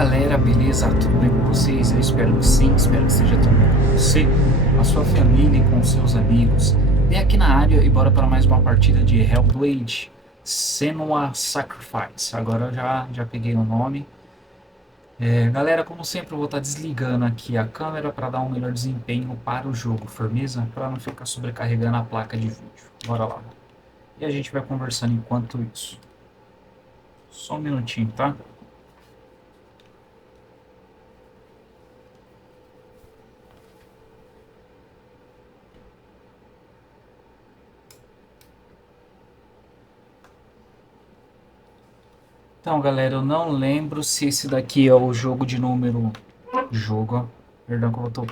Galera, beleza? Tudo bem com vocês? Eu espero que sim, espero que esteja tudo bem com você, a sua família e com seus amigos. Vem aqui na área e bora para mais uma partida de Hellblade, Senua Sacrifice. Agora eu já peguei o nome. Galera, como sempre eu vou estar desligando aqui a câmera para dar um melhor desempenho para o jogo, firmeza? Para não ficar sobrecarregando a placa de vídeo. Bora lá. E a gente vai conversando enquanto isso. Só um minutinho, tá? Então, galera, eu não lembro se esse daqui é o jogo de número... Jogo, ó. Perdão que eu tô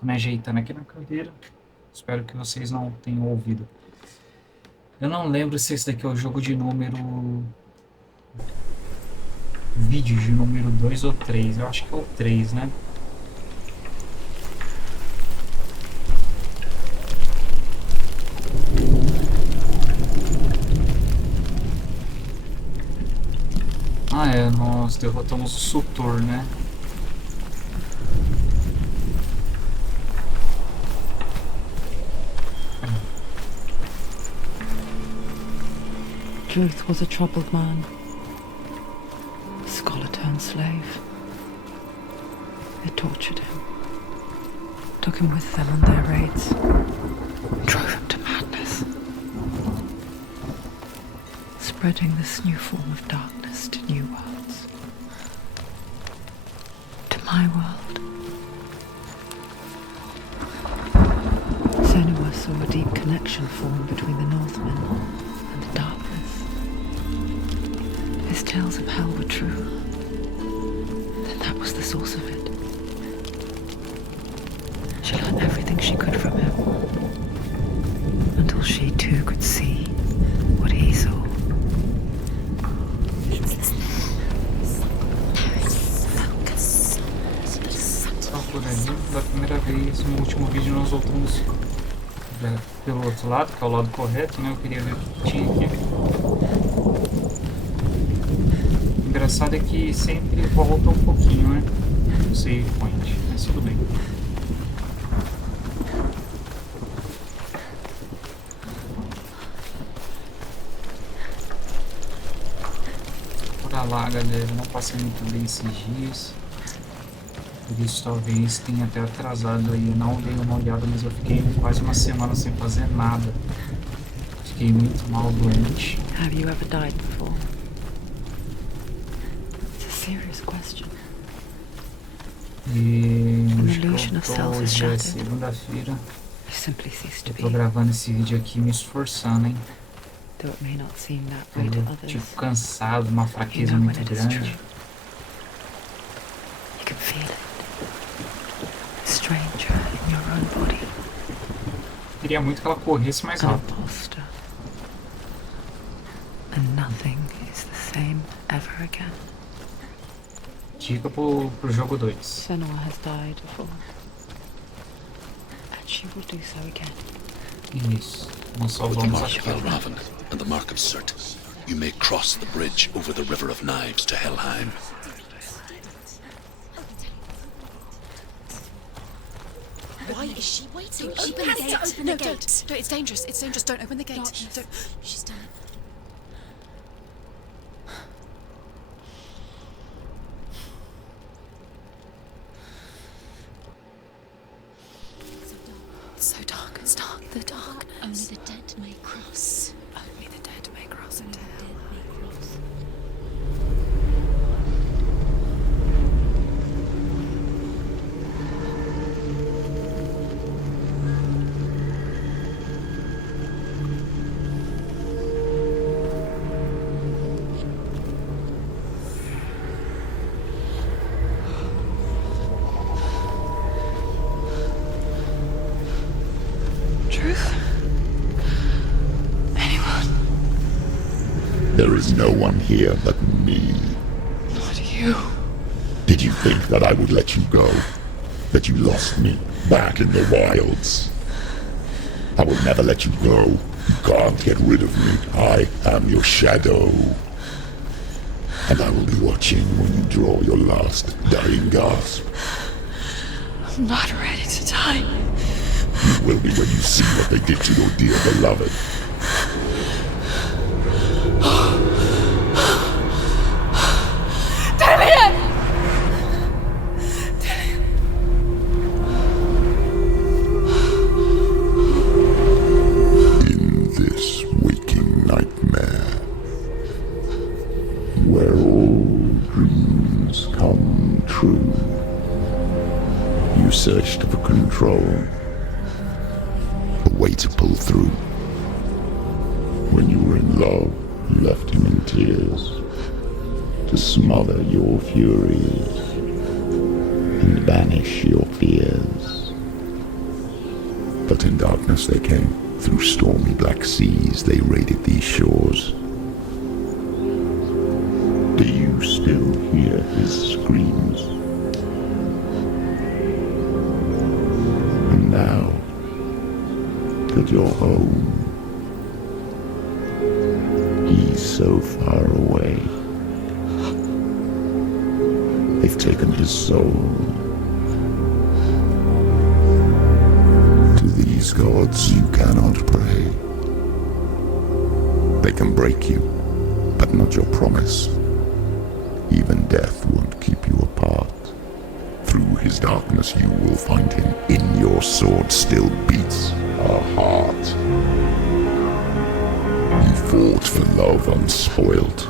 me ajeitando aqui na cadeira. Espero que vocês não tenham ouvido. Eu não lembro se esse daqui é o jogo de número... Vídeo de número 2 ou 3. Eu acho que é o 3, né? Ah, nós derrotamos o Sutor, né? Truth was a troubled man, a scholar turned slave. They tortured him, took him with them on their raids, drove him to madness, spreading this new form of darkness to new worlds. To my world. Senua saw a deep connection form between the Northmen and the darkness. His tales of hell were true. Then that was the source of it. She learned everything she could from him, until she too could see what he saw. Por aí, da primeira vez, no último vídeo nós voltamos pelo outro lado, que é o lado correto, né? Eu queria ver o que tinha aqui. O engraçado é que sempre volta um pouquinho, né? O save point, mas tudo bem. Bora lá, galera, não passei muito bem esses dias. Por isso talvez tenha até atrasado aí. Eu não dei uma olhada, mas eu fiquei quase uma semana sem fazer nada. Fiquei muito mal, doente. Have you ever died before? It's a serious question. E hoje é segunda-feira. Eu tô gravando esse vídeo aqui me esforçando, hein? Tô tipo cansado, uma fraqueza muito grande. You can feel it. Stranger in your own body. Queria muito que ela corresse mais rápido. And nothing is the same ever again. Dica pro jogo 2. Senua has died before. And she will do so again. Isso. Nós só vamos aqui. Raven and the mark of Surt, you may cross the bridge over the river of knives to Helheim. Why is she waiting? Open the gate. Open the gate. No, it's dangerous. It's dangerous. Don't open the gate. Don't. She's done it. It's so dark. It's dark. The darkness. Only the dead may cross. Only the dead may cross into hell. There is no one here but me. Not you. Did you think that I would let you go? That you lost me back in the wilds? I will never let you go. You can't get rid of me. I am your shadow. And I will be watching when you draw your last dying gasp. I'm not ready to die. You will be when you see what they did to your dear beloved. In this waking nightmare, where all dreams come true, you searched for control, a way to pull through. When you were in love, you left him in tears, to smother your furies and banish your fears. But in darkness they came, through stormy black seas they raided these shores. Do you still hear his screams? And now that you're home, he's so far away. They've taken his soul. To these gods you cannot pray. They can break you, but not your promise. Even death won't keep you apart. Through his darkness you will find him. In your sword still beats a heart. You fought for love unspoilt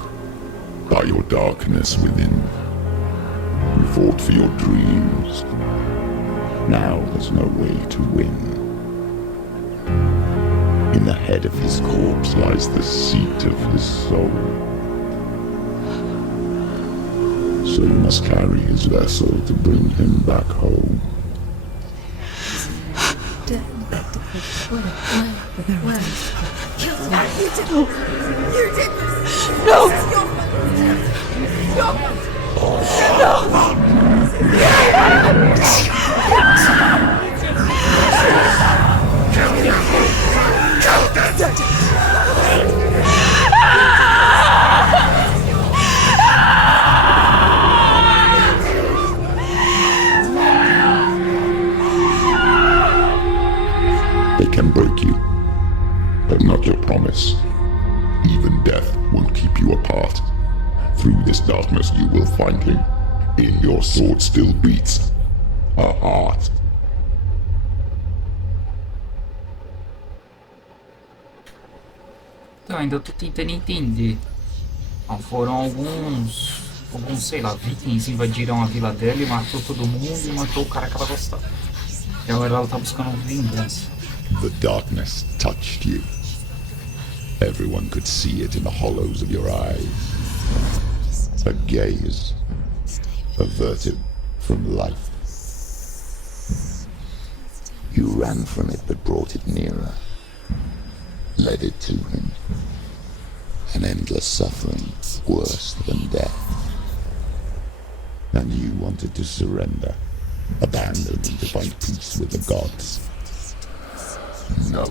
by your darkness within. You fought for your dreams. Now there's no way to win. In the head of his corpse lies the seat of his soul. So you must carry his vessel to bring him back home. They can break you, but not your promise. Even death won't keep you apart. Through this darkness you will find him. In your sword still beats a heart. Então, ainda tô tentando entender. Então, foram alguns, sei lá, vikings invadiram a vila dela e matou todo mundo e matou o cara que ela gostava. E agora ela tá buscando vingança. The darkness touched you. Everyone could see it in the hollows of your eyes. A gaze averted from life. You ran from it but brought it nearer. Led it to him. An endless suffering, worse than death. And you wanted to surrender, abandon and to find peace with the gods. No.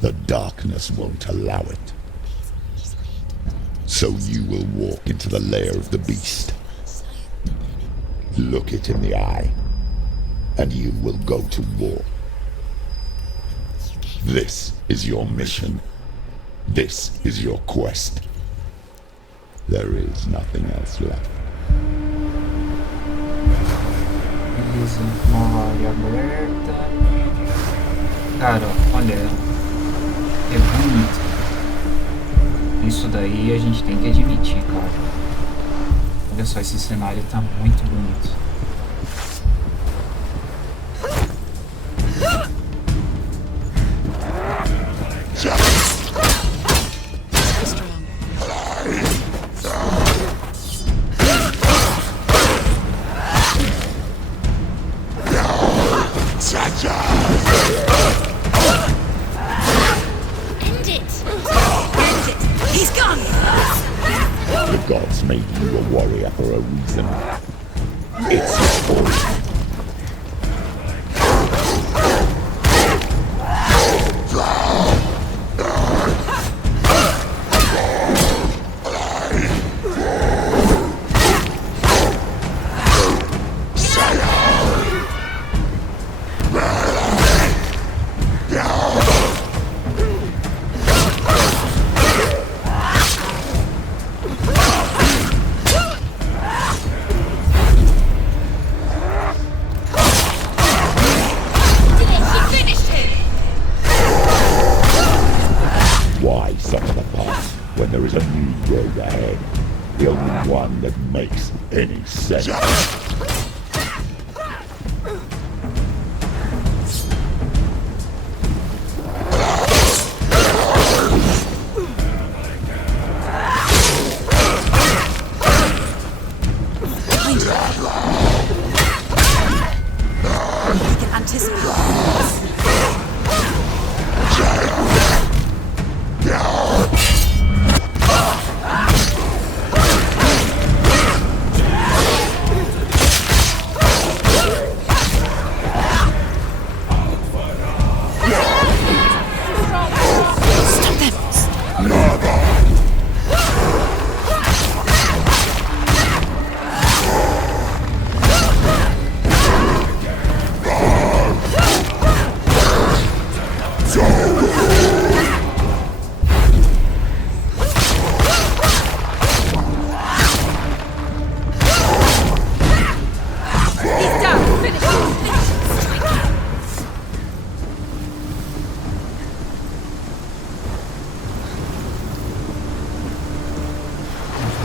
The darkness won't allow it. So you will walk into the lair of the beast. Look it in the eye, and you will go to war. This is your mission. This is your quest. There is nothing else left. Beleza, uma área aberta. Cara, olha, é bonito. Isso daí a gente tem que admitir, cara. Olha só, esse cenário tá muito bonito. The gods made you a warrior for a reason. It's his fault. when there is a new road ahead. The only one that makes any sense.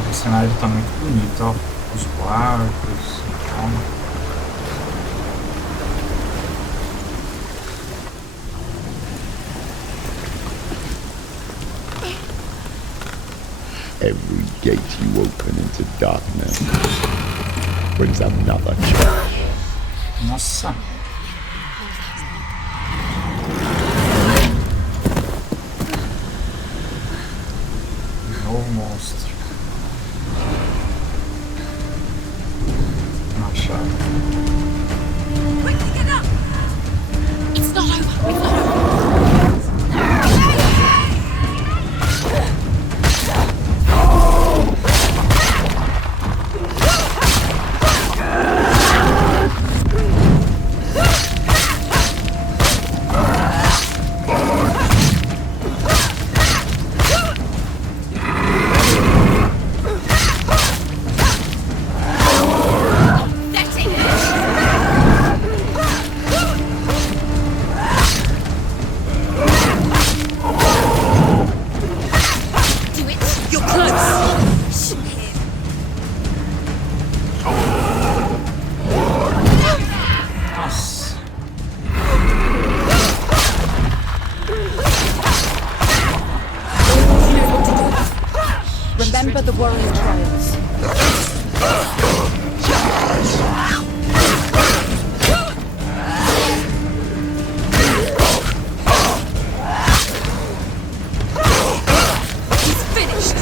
O cenário tá muito bonito, ó. Os barcos, calma. Every gate you open into darkness brings another change. Nossa. Novo monstro. Machado. Quickly get up! It's not over. It's not over. Remember the warrior trials. He's finished.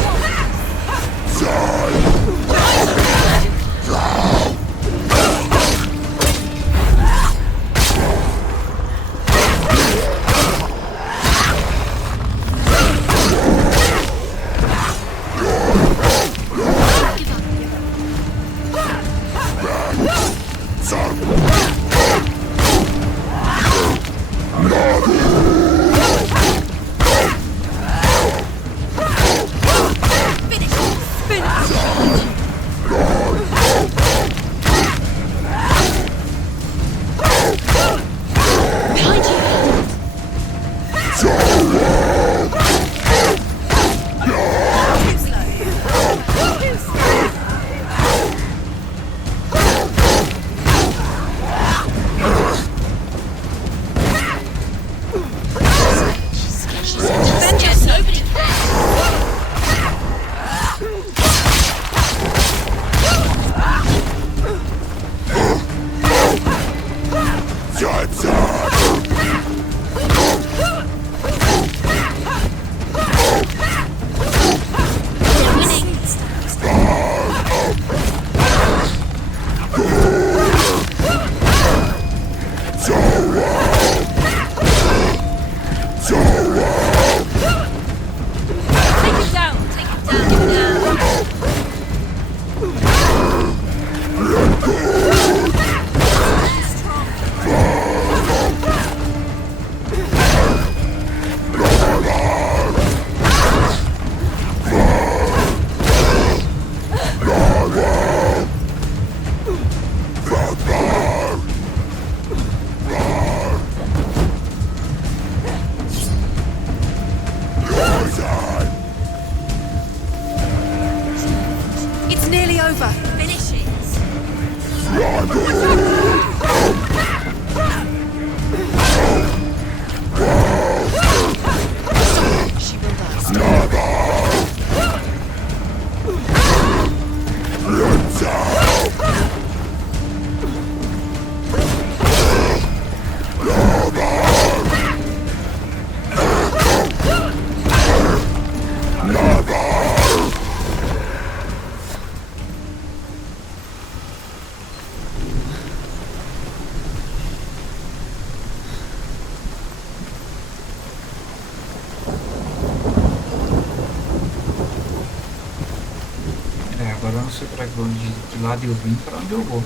sei pra onde, de lado eu vim, pra onde eu vou.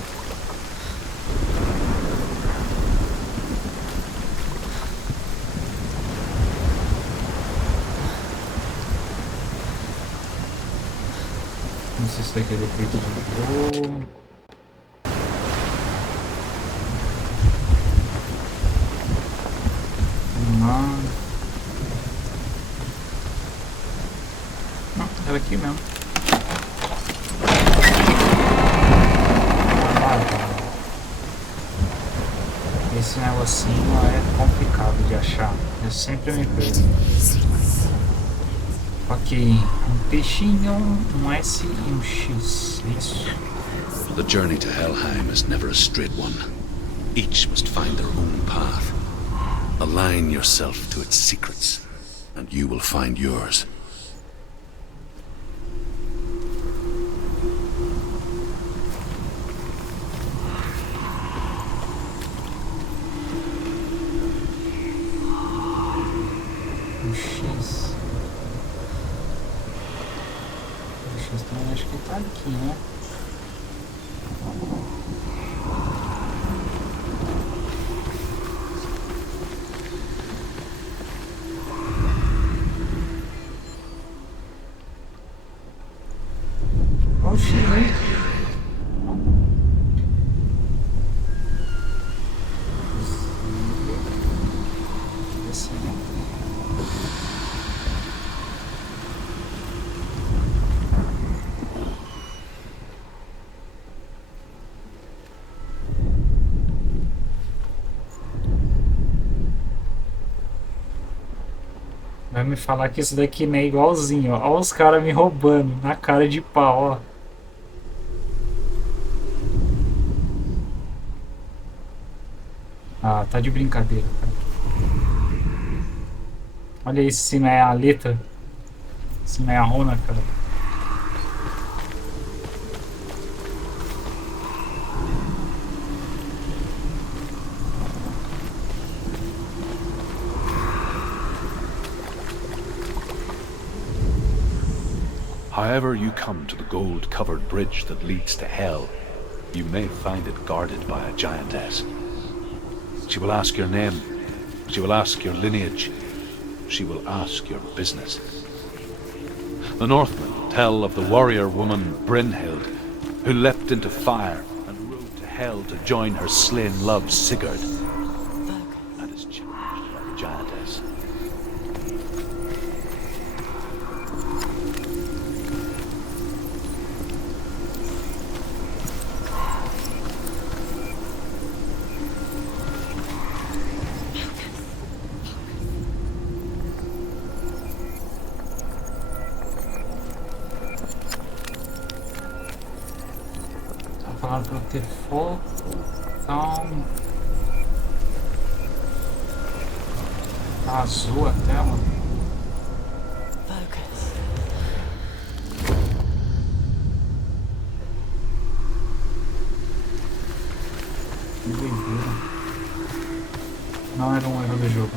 Não sei se daqui é defeito de voo. Não, era aqui mesmo. Esse negocinho é complicado de achar. Eu sempre me perco. Ok, um peixinho, um S e um X. Isso. The journey to Helheim is never a straight one. Each must find their own path. Align yourself to its secrets, and you will find yours. Um X. O X também acho que tá aqui, né? Oxi, né? Esse não. Vai me falar que isso daqui não é igualzinho, ó. Olha os caras me roubando na cara de pau, ó. Ah, tá de brincadeira, cara. Olha isso, se não é a letra. Se não é a Rona, cara. However you come to the gold-covered bridge that leads to Hell, you may find it guarded by a giantess. She will ask your name, she will ask your lineage, she will ask your business. The Northmen tell of the warrior woman Brynhild, who leapt into fire and rode to Hell to join her slain love Sigurd, and is challenged by the giantess. Falando pra eu ter foco, então tá azul a tela. Que doideira. Não era um erro do jogo.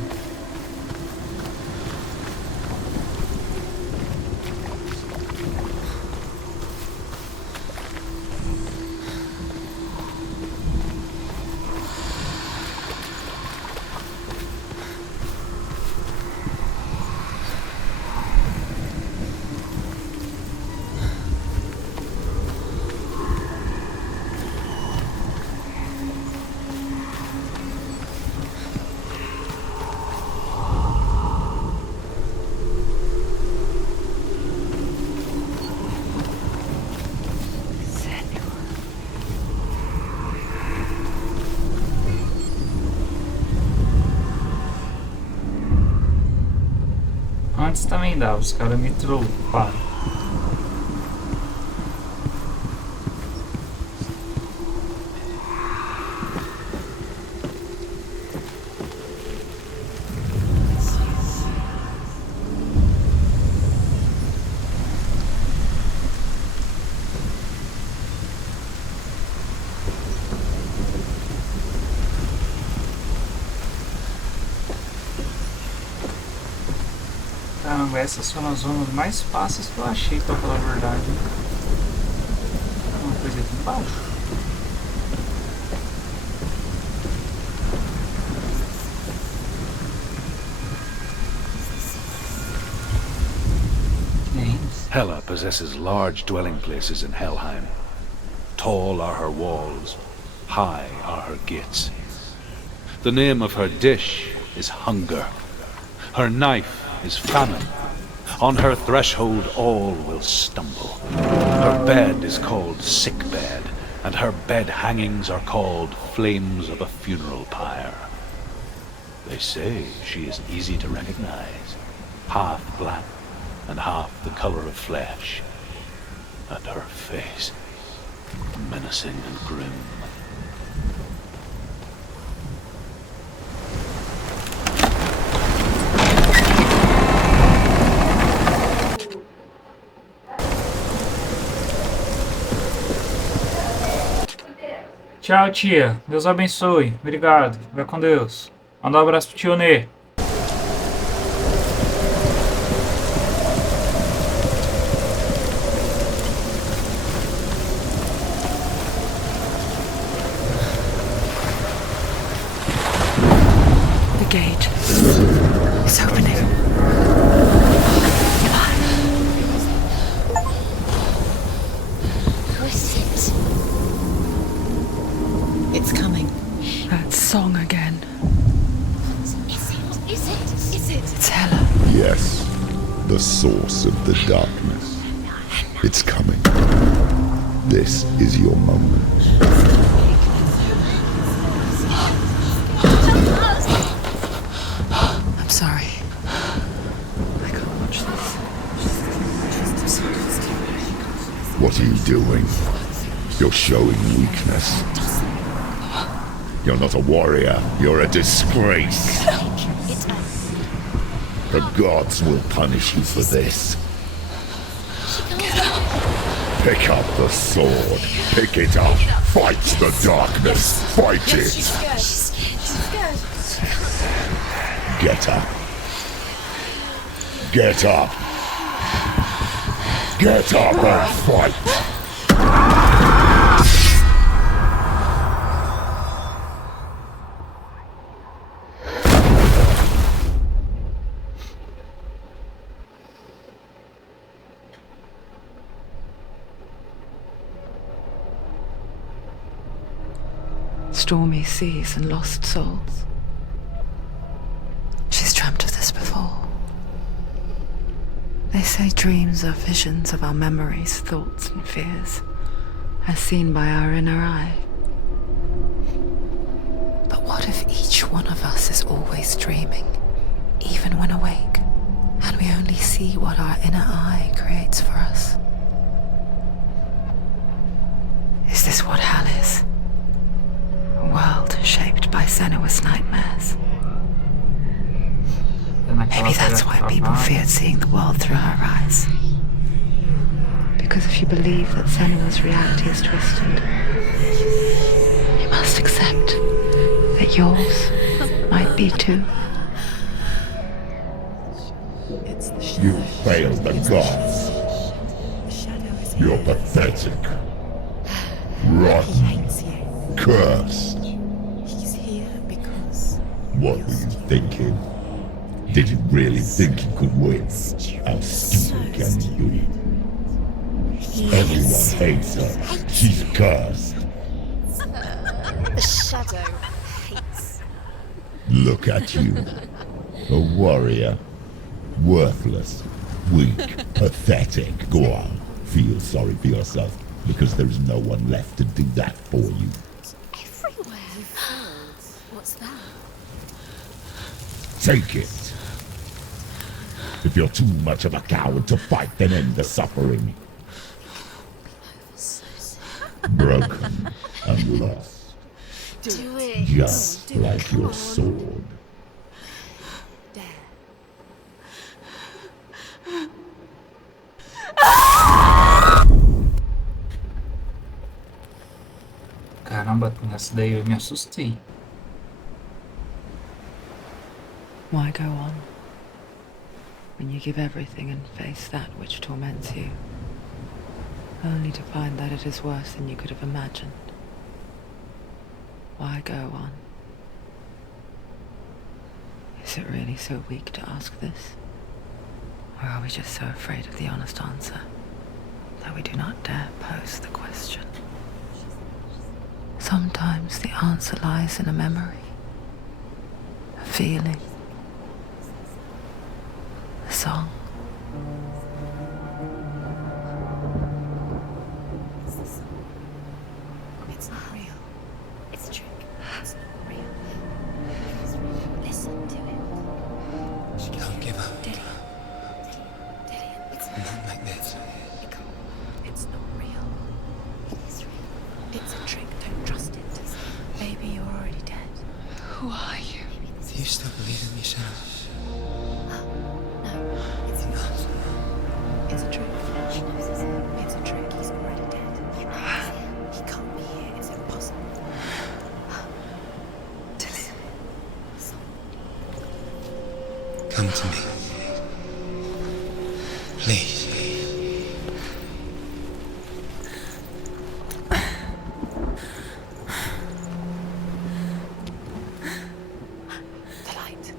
Antes também dava, os caras me trollaram. Caramba, essas foram as zonas mais fáceis que eu achei, pra falar a verdade. coisa aqui embaixo. Hela possesses large dwelling places in Helheim. Tall are her walls, high are her gates. The name of her dish is hunger. Her knife is famine. On her threshold all will stumble. Her bed is called sick bed, and her bed hangings are called flames of a funeral pyre. They say she is easy to recognize, half black and half the color of flesh, and her face menacing and grim. Tchau, tia. Deus abençoe. Obrigado. Vai com Deus. Manda um abraço pro tio Nê. The gate is opening. Who is it? It's coming. That song again. Is it? It's Hela. Yes, the source of the darkness. It's coming. This is your moment. I'm sorry. I can't watch this. What are you doing? You're showing weakness. You're not a warrior. You're a disgrace. The gods will punish you for this. Pick up the sword. Pick it up. Fight the darkness. Fight it. She's scared. Get up. Get up. Get up and fight. Stormy seas and lost souls. She's dreamt of this before. They say dreams are visions of our memories, thoughts and fears, as seen by our inner eye. But what if each one of us is always dreaming, even when awake, and we only see what our inner eye creates for us? Is this what hell is? A world shaped by Senua's nightmares. Maybe that's why people feared seeing the world through her eyes. Because if you believe that Senua's reality is twisted, you must accept that yours might be too. You failed the gods. You're pathetic. Rotten. Cursed. He's here because... What were you thinking? Did you really think you could win? How stupid can you be? Everyone hates her. She's cursed. The shadow hates. Look at you. A warrior. Worthless. Weak. Pathetic. Go on. Feel sorry for yourself, because there is no one left to do that for you. Everywhere. You failed. What's that? Take it. If you're too much of a coward to fight, then end the suffering. Broken and lost. Do it. Just like your sword. There. Caramba, nessa daí eu me assustei. Why go on when you give everything and face that which torments you? only to find that it is worse than you could have imagined. Why go on? Is it really so weak to ask this? Or are we just so afraid of the honest answer that we do not dare pose the question? Sometimes the answer lies in a memory, a feeling, a song. It's not real. It's a trick. It's not real. It is real. Listen to it. Don't give up. Dillian. It's Not like this. It's not real. It is real. It's a trick. Don't trust it. Baby, you're already dead. Who are you? Do you still believe in me, Senua? No, it's not. It's a trick. It's a trick. He's already dead. He can't be here. It's impossible. Dillian. Come to me. Please. The light.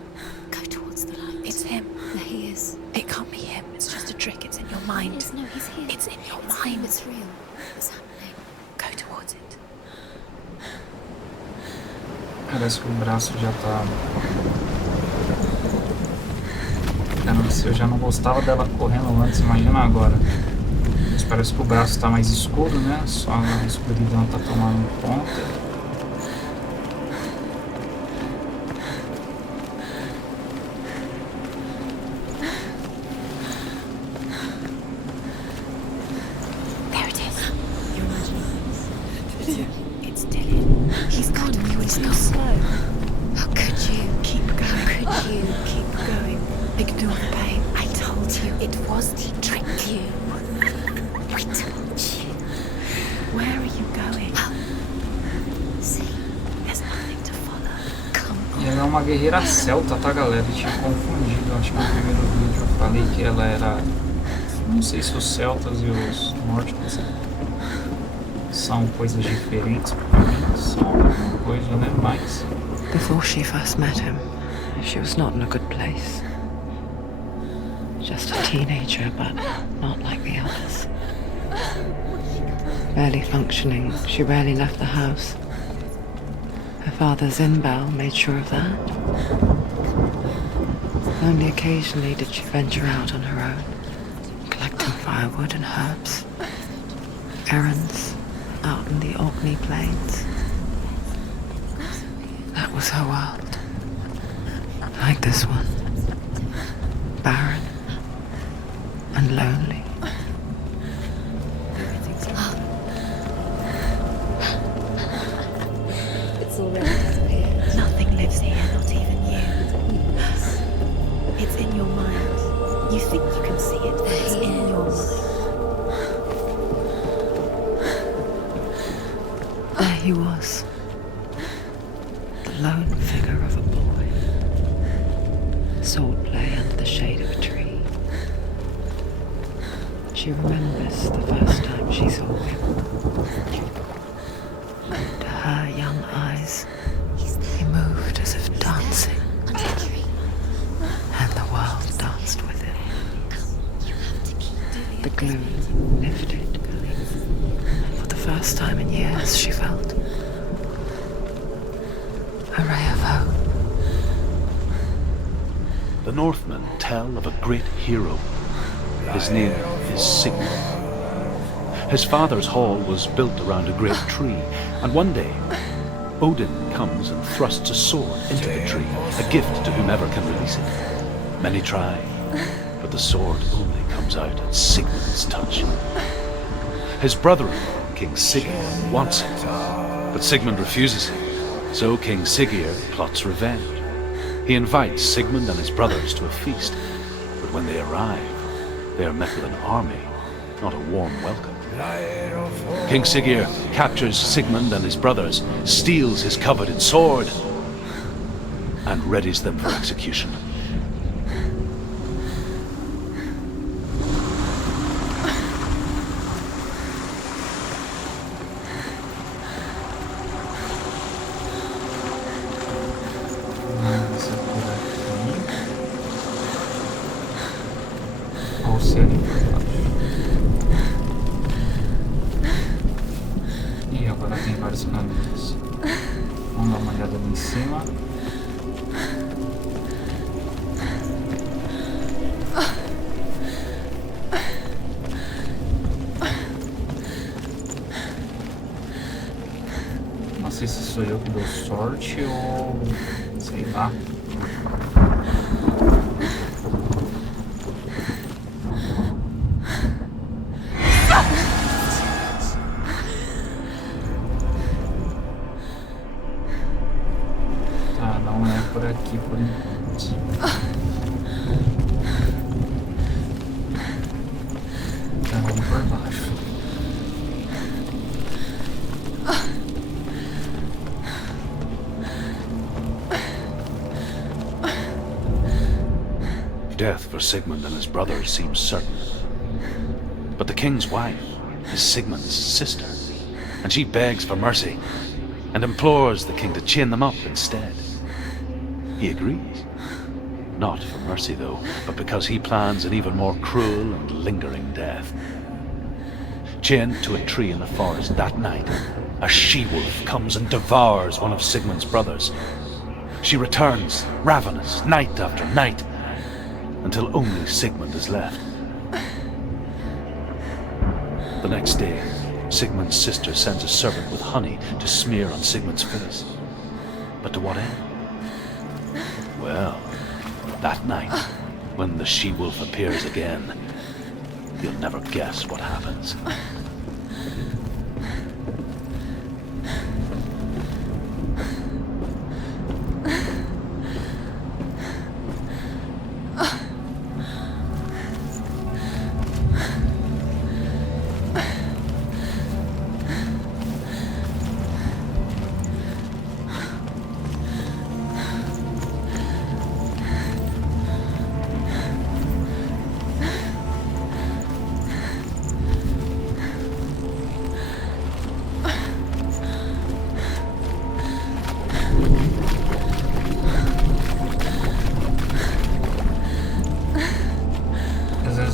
Go towards the light. It's him. There he is. It can't be him. It's just a trick. It's in your mind. Yes, no, he's here. It's in your mind. It's real. It's happening. Go towards it. Parece que o braço já tá... Caramba, se eu já não gostava dela correndo antes, imagina agora. Mas parece que o braço tá mais escuro, né? Só a escuridão tá tomando conta. There it is. You're imagining. It's Dillian. He's gone. He's gone. Slow. How could you? Keep going. Could you keep going? Ignore the pain. I told you it was to trick you. I told you. Where are you going? See, there's nothing to follow. Come on. E ela é uma guerreira celta, tá, galera? Eu tinha confundido. Eu acho que no primeiro vídeo eu falei que ela era... Não sei se os celtas e os nórdicos são coisas diferentes. Pra mim são alguma coisa, né? Mas... Before she first met him, she was not in a good place. Just a teenager, but not like the others. Barely functioning, she rarely left the house. Her father's in-bell made sure of that. Only occasionally did she venture out on her own, collecting firewood and herbs. Errands out in the Orkney plains. That was her world. Like this one. Barren and lonely. It's already disappeared. Nothing lives here, not even you. It's in your mind. You think you can see it, but it's in your mind. There he was. The lone figure of a boy. Swordplay under the shade of a tree. She remembers the first time she saw him. To her young eyes, he moved as if dancing, and the world danced with him. The gloom lifted. For the first time in years, she felt a ray of hope. The Northmen tell of a great hero. His name is Sigmund. His father's hall was built around a great tree, and one day Odin comes and thrusts a sword into the tree, a gift to whomever can release it. Many try, but the sword only comes out at Sigmund's touch. His brother-in-law, King Sigurd, wants it, but Sigmund refuses it, so King Sigurd plots revenge. He invites Sigmund and his brothers to a feast, but when they arrive, they are met with an army, not a warm welcome. King Sigurd captures Sigmund and his brothers, steals his coveted sword, and readies them for execution. cima. Não sei se sou eu que dou sorte ou... sei lá. Tá, não é por aqui por enquanto. Tá, vamos por baixo. Death for Sigmund and his brothers seems certain. But the king's wife is Sigmund's sister, and she begs for mercy and implores the king to chain them up instead. He agrees. Not for mercy, though, but because he plans an even more cruel and lingering death. Chained to a tree in the forest that night, a she-wolf comes and devours one of Sigmund's brothers. She returns, ravenous, night after night, until only Sigmund is left. The next day, Sigmund's sister sends a servant with honey to smear on Sigmund's face. But to what end? Well, that night, when the she-wolf appears again, you'll never guess what happens.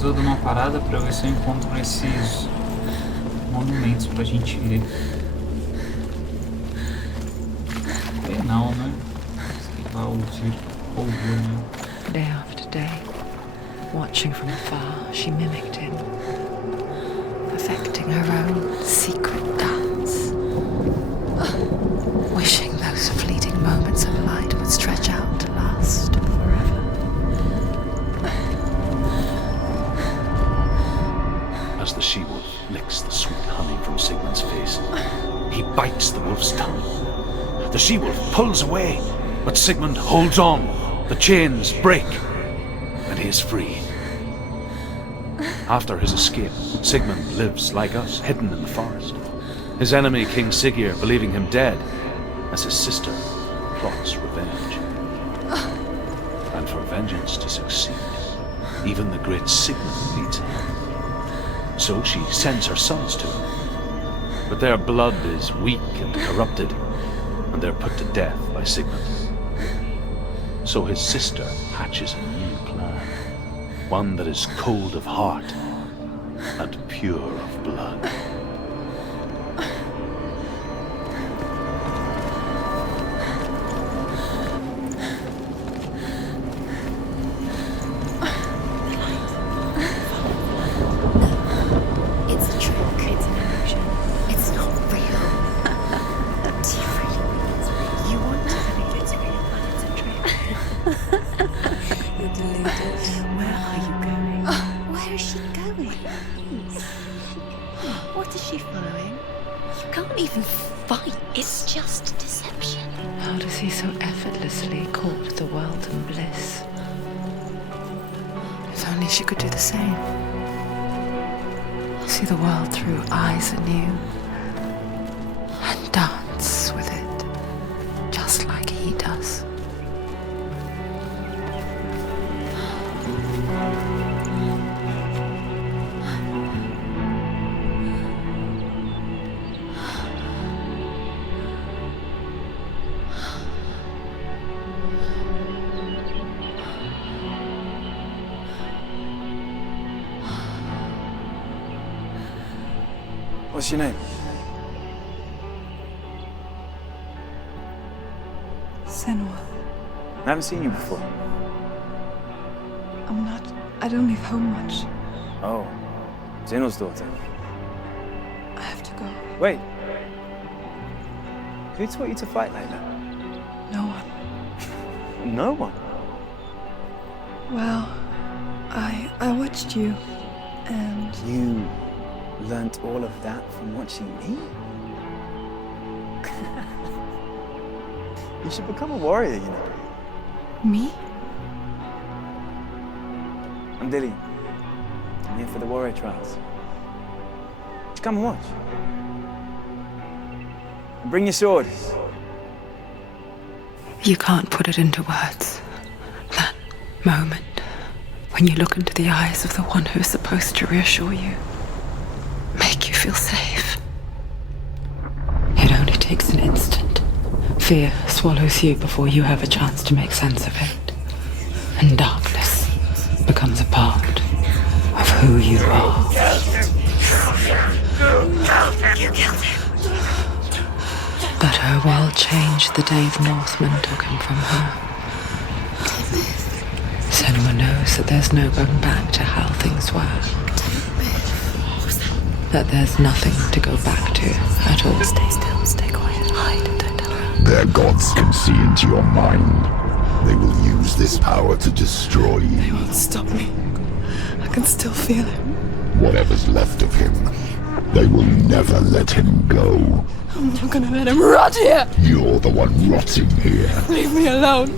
Eu dou uma parada pra ver se eu encontro esses monumentos pra gente ver. E não, né? Sei lá, ouvir, né? Day after day, watching from afar, she mimicked him, perfecting her own secret dance, wishing those fleeting moments of light would stretch out to last forever. As the she-wolf licks the sweet honey from Sigmund's face, he bites the wolf's tongue. The she-wolf pulls away, but Sigmund holds on. The chains break, and he is free. After his escape, Sigmund lives like us, hidden in the forest. His enemy, King Siggeir, believing him dead, as his sister plots revenge. And for vengeance to succeed, even the great Sigmund needs him. So she sends her sons to him. But their blood is weak and corrupted, and they're put to death by Sigmund. So his sister hatches a new plan, one that is cold of heart and pure of blood. It's a trick. It's an illusion. It's not real. Do you really believe it's real? You want to believe it's real, but it's a trick. You're deluded. Where are you going? Where is she going? What is she following? You can't even fight. It's just deception. How does he so effortlessly court the world and bliss? If only she could do the same. See the world through eyes anew and dance with it, just like he does. What's your name? I haven't seen you before. I don't leave home much. Oh, Zeno's daughter. I have to go. Wait. Who taught you to fight like that? No one. No one? Well, I watched you, and... You learnt all of that from watching me? You should become a warrior, you know. Me? I'm Dilly. I'm here for the warrior trials. Just come and watch. And bring your sword. You can't put it into words. That moment when you look into the eyes of the one who's supposed to reassure you, make you feel safe. It only takes an instant. Fear swallows you before you have a chance to make sense of it. And darkness becomes a part of who you are. You killed him. But her world changed the day the Northmen took him from her. Senua knows that there's no going back to how things were. That there's nothing to go back to at all. Stay still, stay quiet, hide, don't tell her. Their gods can see into your mind. They will use this power to destroy you. They won't stop me. I can still feel him. Whatever's left of him, they will never let him go. I'm not gonna let him rot here! You're the one rotting here. Leave me alone!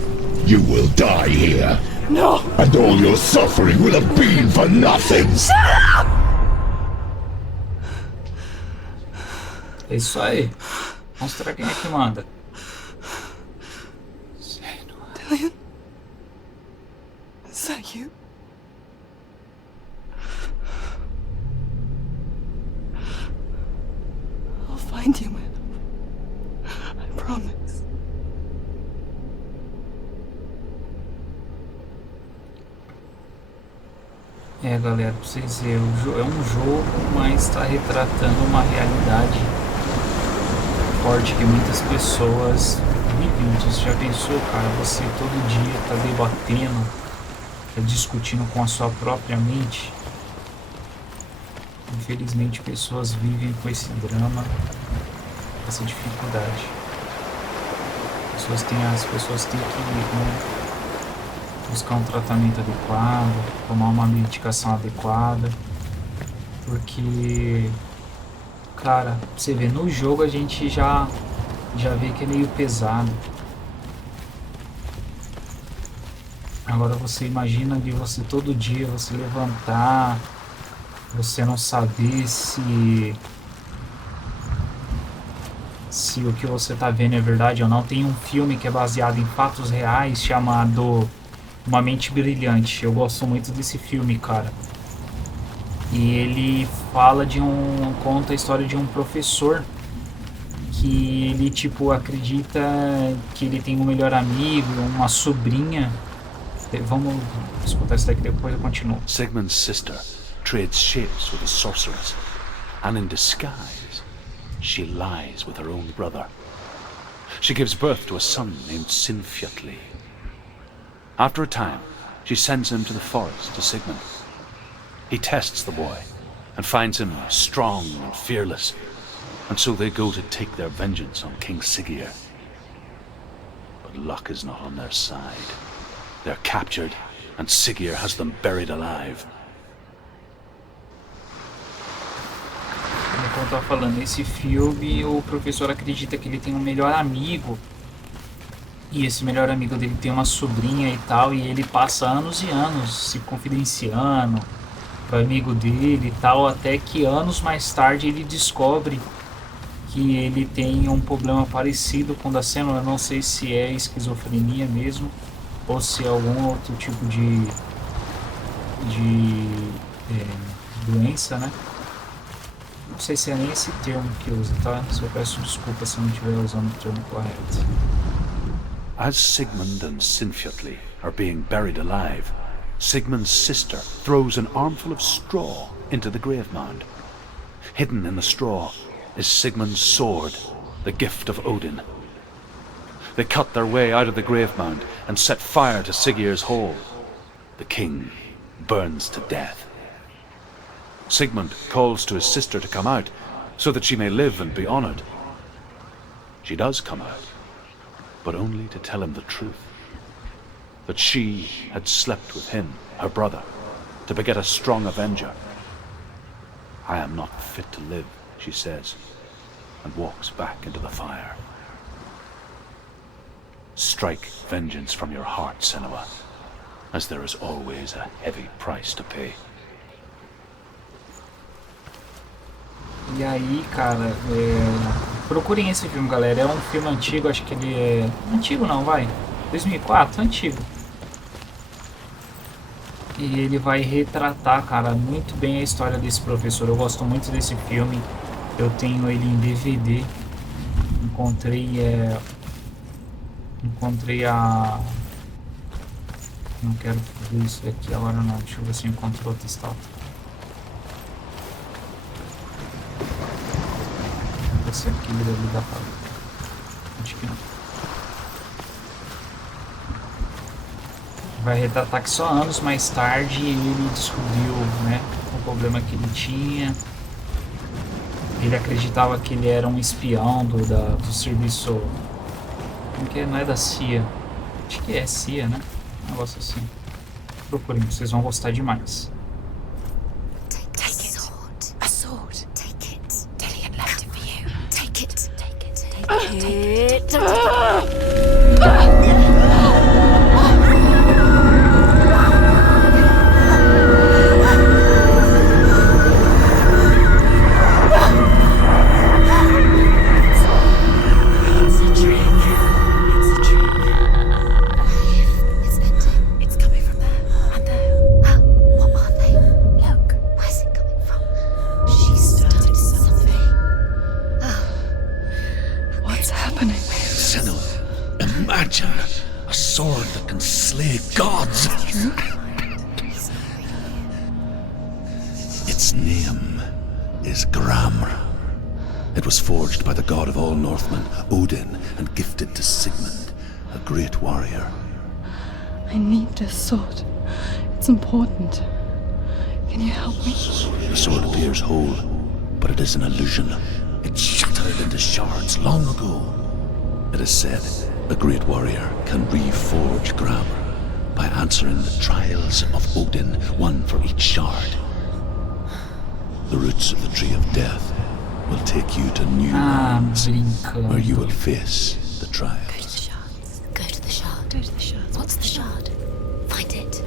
You will die here. No! And all your suffering will have been for nothing. É isso aí. Mostra quem é que manda. Dillion? Is that you? I'll find you, man. I promise. É, galera, pra vocês verem, é um jogo, mas está retratando uma realidade forte que muitas pessoas vivem. Você já pensou, cara, você todo dia tá debatendo, tá discutindo com a sua própria mente? Infelizmente, pessoas vivem com esse drama, essa dificuldade. As pessoas têm que buscar um tratamento adequado, tomar uma medicação adequada, porque, cara, você vê, no jogo a gente já vê que é meio pesado. Agora você imagina de você todo dia, você levantar, você não saber se o que você tá vendo é verdade ou não. Tem um filme que é baseado em fatos reais chamado Uma Mente Brilhante. Eu gosto muito desse filme, cara. E ele fala conta a história de um professor que ele, tipo, acredita que ele tem um melhor amigo, uma sobrinha. Vamos escutar isso daqui, depois eu continuo. Sigmund's sister trades shapes with a sorceress, and in disguise, she lies with her own brother. She gives birth to a son named Sinfjotli. After a time, she sends him to the forest to Sigmund. He tests the boy and finds him strong and fearless, and so they go to take their vengeance on King Siggeir. But luck is not on their side. They're captured, and Siggeir has them buried alive. Como eu tava falando, nesse filme o professor acredita que ele tem um melhor amigo. E esse melhor amigo dele tem uma sobrinha e tal, e ele passa anos e anos se confidenciando pro amigo dele e tal, até que anos mais tarde ele descobre que ele tem um problema parecido com o da Senua. Eu não sei se é esquizofrenia mesmo, ou se é algum outro tipo de doença, né? Não sei se é nem esse termo que usa, tá? Só peço desculpa se eu não estiver usando o termo correto. As Sigmund and Sinfjotli are being buried alive, Sigmund's sister throws an armful of straw into the grave mound. Hidden in the straw is Sigmund's sword, the gift of Odin. They cut their way out of the grave mound and set fire to Siggeir's hall. The king burns to death. Sigmund calls to his sister to come out so that she may live and be honored. She does come out, but only to tell him the truth. That she had slept with him, her brother, to beget a strong avenger. I am not fit to live, she says, and walks back into the fire. Strike vengeance from your heart, Senua, as there is always a heavy price to pay. E aí, cara, procurem esse filme, galera. É um filme antigo, acho que ele é... Antigo não, vai. 2004, antigo. E ele vai retratar, cara, muito bem a história desse professor. Eu gosto muito desse filme. Eu tenho ele em DVD. Encontrei a... Não quero fazer isso aqui agora não. Deixa eu ver se eu encontro outra estátua. Esse aqui deve dar pra... Acho que não. Vai retratar que só anos mais tarde ele descobriu, né, o problema que ele tinha. Ele acreditava que ele era um espião do serviço... Como que é? Não é da CIA. Acho que é CIA, né? Um negócio assim. Procurem, vocês vão gostar demais. Its name is Gramr. It was forged by the god of all Northmen, Odin, and gifted to Sigmund, a great warrior. I need this sword. It's important. Can you help me? The sword appears whole, but it is an illusion. It shattered into shards long ago. It is said a great warrior can reforge Gramr by answering the trials of Odin, one for each shard. The roots of the Tree of Death will take you to new lands where you will face the trials. Go to the shard. Go to the shard. What's the shard? Find it.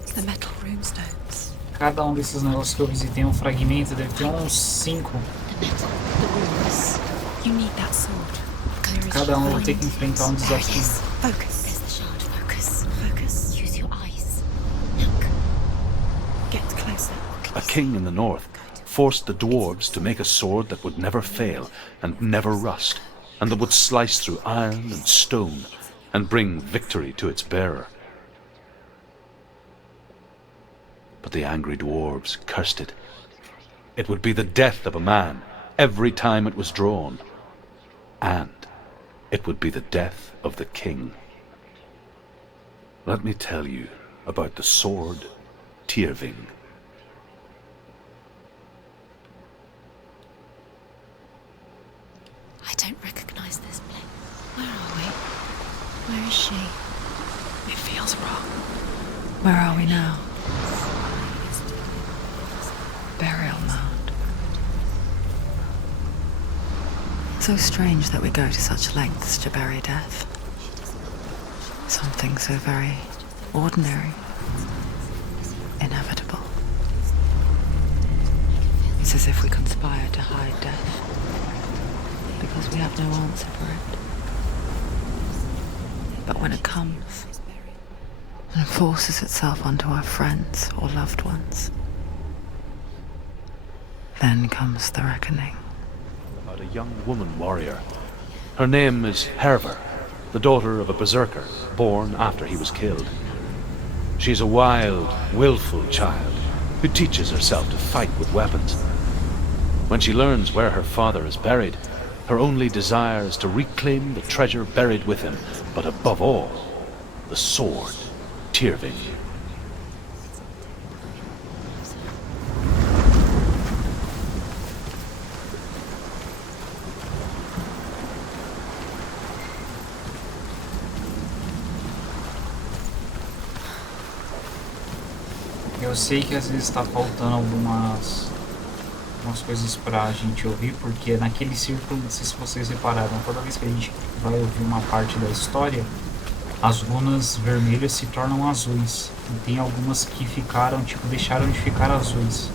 It's the metal runestones. Cada desses negócios que eu visitei é um fragmento, deve ter uns 5. The metal, the runes. You need that sword. Cada eu vou ter que enfrentar um desafio. Focus. There's the shard. Focus. Focus. Use your eyes. Look. Get closer. A king in the north forced the dwarves to make a sword that would never fail and never rust, and that would slice through iron and stone and bring victory to its bearer. But the angry dwarves cursed it. It would be the death of a man every time it was drawn, and it would be the death of the king. Let me tell you about the sword Tyrfing. I don't recognize this place. Where are we? Where is she? It feels wrong. Where are we now? Burial mound. So strange that we go to such lengths to bury death. Something so very ordinary, inevitable. It's as if we conspire to hide death, because we have no answer for it. But when it comes and forces itself onto our friends or loved ones, then comes the reckoning. About a young woman warrior. Her name is Hervor, the daughter of a berserker born after he was killed. She's a wild, willful child who teaches herself to fight with weapons. When she learns where her father is buried, Her only desire is to reclaim the treasure buried with him, but above all, the sword, Tyrfing. Eu sei que às vezes está faltando algumas coisas pra gente ouvir, porque naquele círculo, não sei se vocês repararam, toda vez que a gente vai ouvir uma parte da história, as runas vermelhas se tornam azuis. E tem algumas que ficaram, tipo, deixaram de ficar azuis.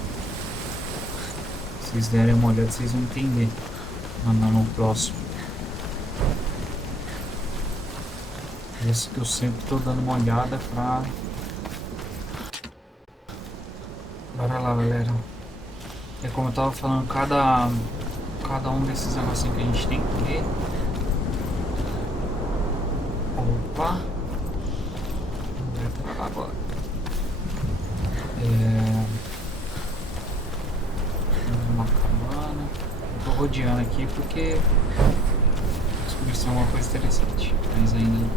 Se vocês derem uma olhada, vocês vão entender no próximo. Esse que eu sempre tô dando uma olhada pra... Bora lá, galera. É como eu tava falando, cada um desses negocinhos que a gente tem que ler. Opa! Vai pra cá agora. Uma cabana. Eu tô rodeando aqui porque descobri se é uma coisa interessante. Mas ainda não.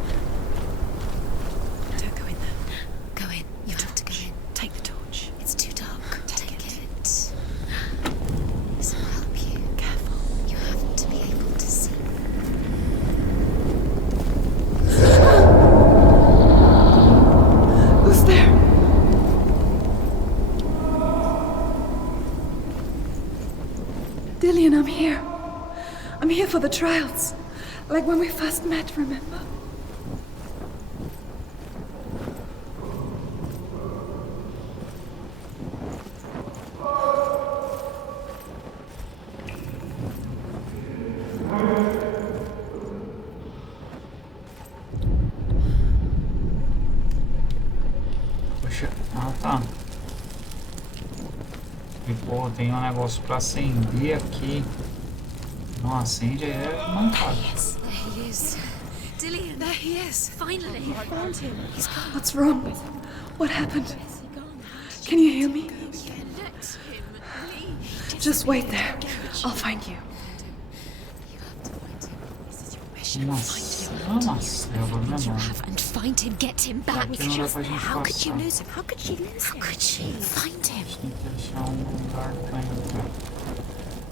Don't go in there. Go in. You have to go in. Take the torch. It's too dark. Take it. This will help you. Careful. You have to be able to see. Who's there? Dillian, I'm here. I'm here for the trials. Like when we first met, remember? Poxa, tá. E pô, tem um negócio pra acender aqui. Não acende, é mancado. Yes, there he is. Dillian, there he is. Finally. I found him. He's gone. What's wrong? What happened? Can you hear me? Let him leave. Just wait there. I'll find you. You have to find him. This is your mission. Nossa, eu vou me amar. Have and find him. Get him back. Aqui não dá pra gente How could you passar. lose him? How could she lose him? How could she? Find him. Tem que achar um lugar pra entrar.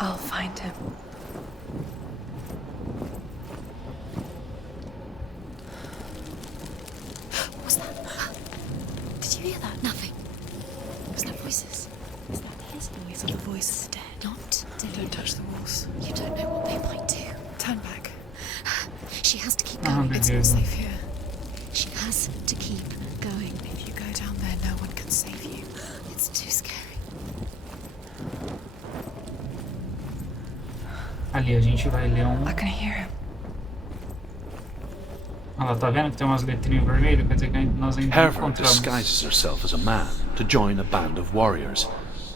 I'll find him. What was that? Did you hear that? Nothing. Was that voices? Is that his voice or the voice of the dead? Not Dillian. Don't touch the walls. You don't know what they might do. Turn back. She has to keep Ah, going. It's not beleza. safe here. She has to keep going. If you go down there, no one can save you. It's too scary. Ali, a gente vai ler um... I can hear him. Ah lá, tá vendo que tem umas letrinhas vermelhas? Quer dizer que nós ainda não Herva encontramos. disguises herself as a man to join a band of warriors,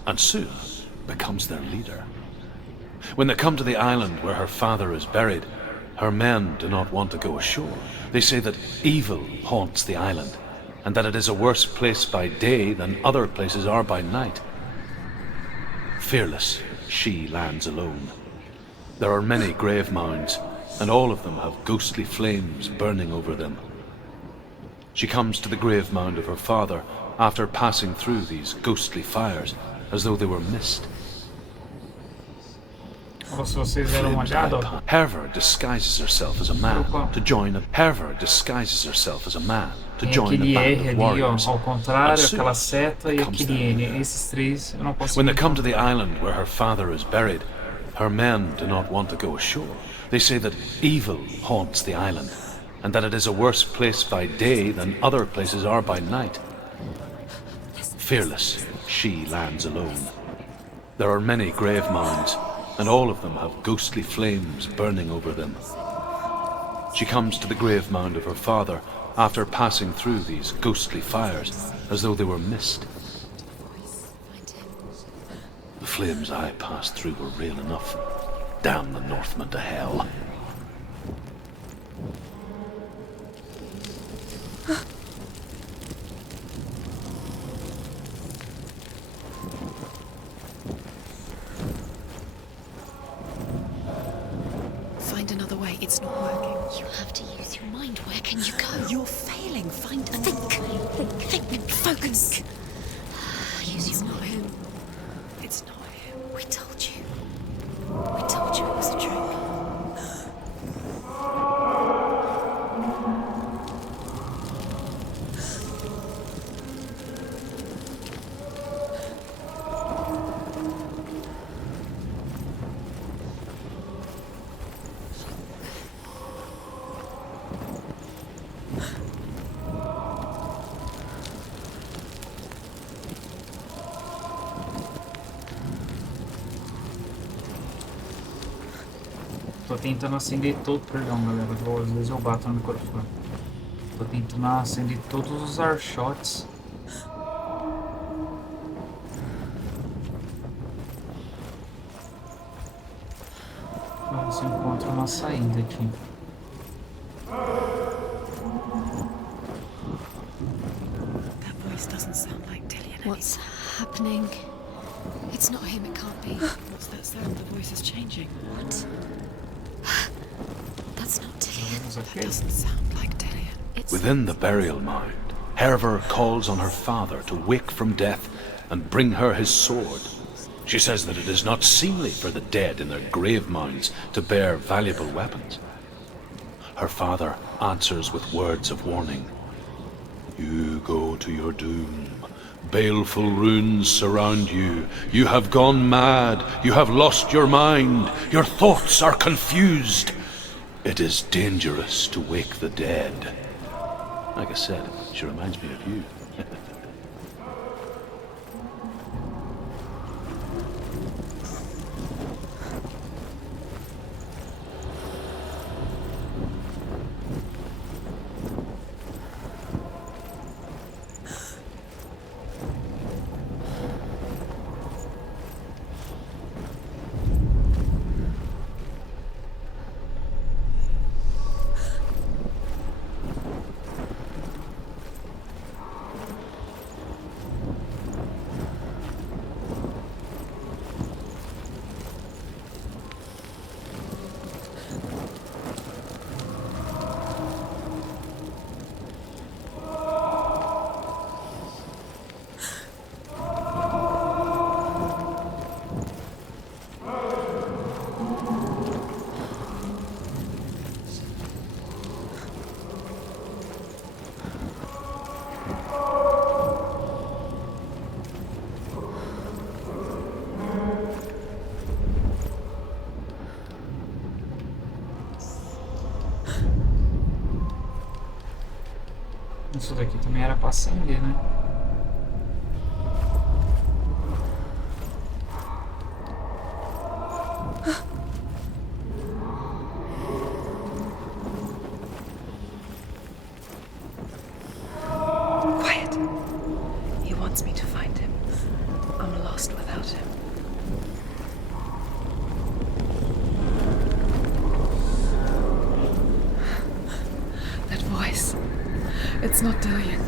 and soon becomes their leader. When they come to the island where her father is buried, her men do not want to go ashore. They say that evil haunts the island, and that it is a worse place by day than other places are by night. Fearless, she lands alone. There are many grave mounds, and all of them have ghostly flames burning over them. She comes to the grave mound of her father after passing through these ghostly fires, as though they were mist. Ou se vocês deram uma olhada, ó. Herva disguises herself as a man to join a Herva disguises herself as a man to Tem join a aquele band R of ali, ó, warriors. ao contrário, And soon aquela seta e becomes aquele their N. leader. Esses três eu não consigo. When they come to the island where her father is buried, her men do not want to go ashore. They say that evil haunts the island, and that it is a worse place by day than other places are by night. Fearless, she lands alone. There are many grave mounds, and all of them have ghostly flames burning over them. She comes to the grave mound of her father after passing through these ghostly fires as though they were mist. The flames I passed through were real enough. Damn the Northmen to hell. Find another way. It's not working. You have to use your mind. Where can you go? You're failing. Find a think. Focus. Use your mind. It's not him. We told you. We told you it was a trick. Tô tentando acender todo... Perdão, galera. Às vezes eu bato no microfone. Tô tentando acender todos os archotes. Pra ver se eu encontro uma saída aqui. That voice doesn't sound like Dillian. What's happening? It's not him. It can't be. What's that sound? The voice is changing. What? That's not Dillian. That doesn't sound like Dillian. Within the burial mound, Herver calls on her father to wake from death and bring her his sword. She says that it is not seemly for the dead in their grave mounds to bear valuable weapons. Her father answers with words of warning. You go to your doom. Baleful runes surround you. You have gone mad. You have lost your mind. Your thoughts are confused. It is dangerous to wake the dead. Like I said, she reminds me of you. Isso daqui também era pra acender, né? Quiet. He wants me to find him. I'm lost without him. That voice. It's not Dillian.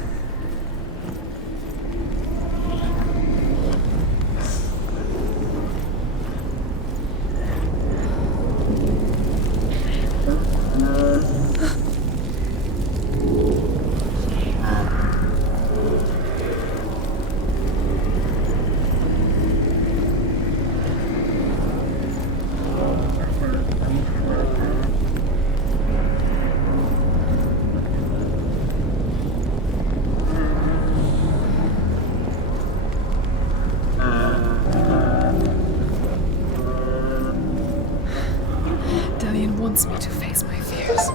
Wants me to face my fears.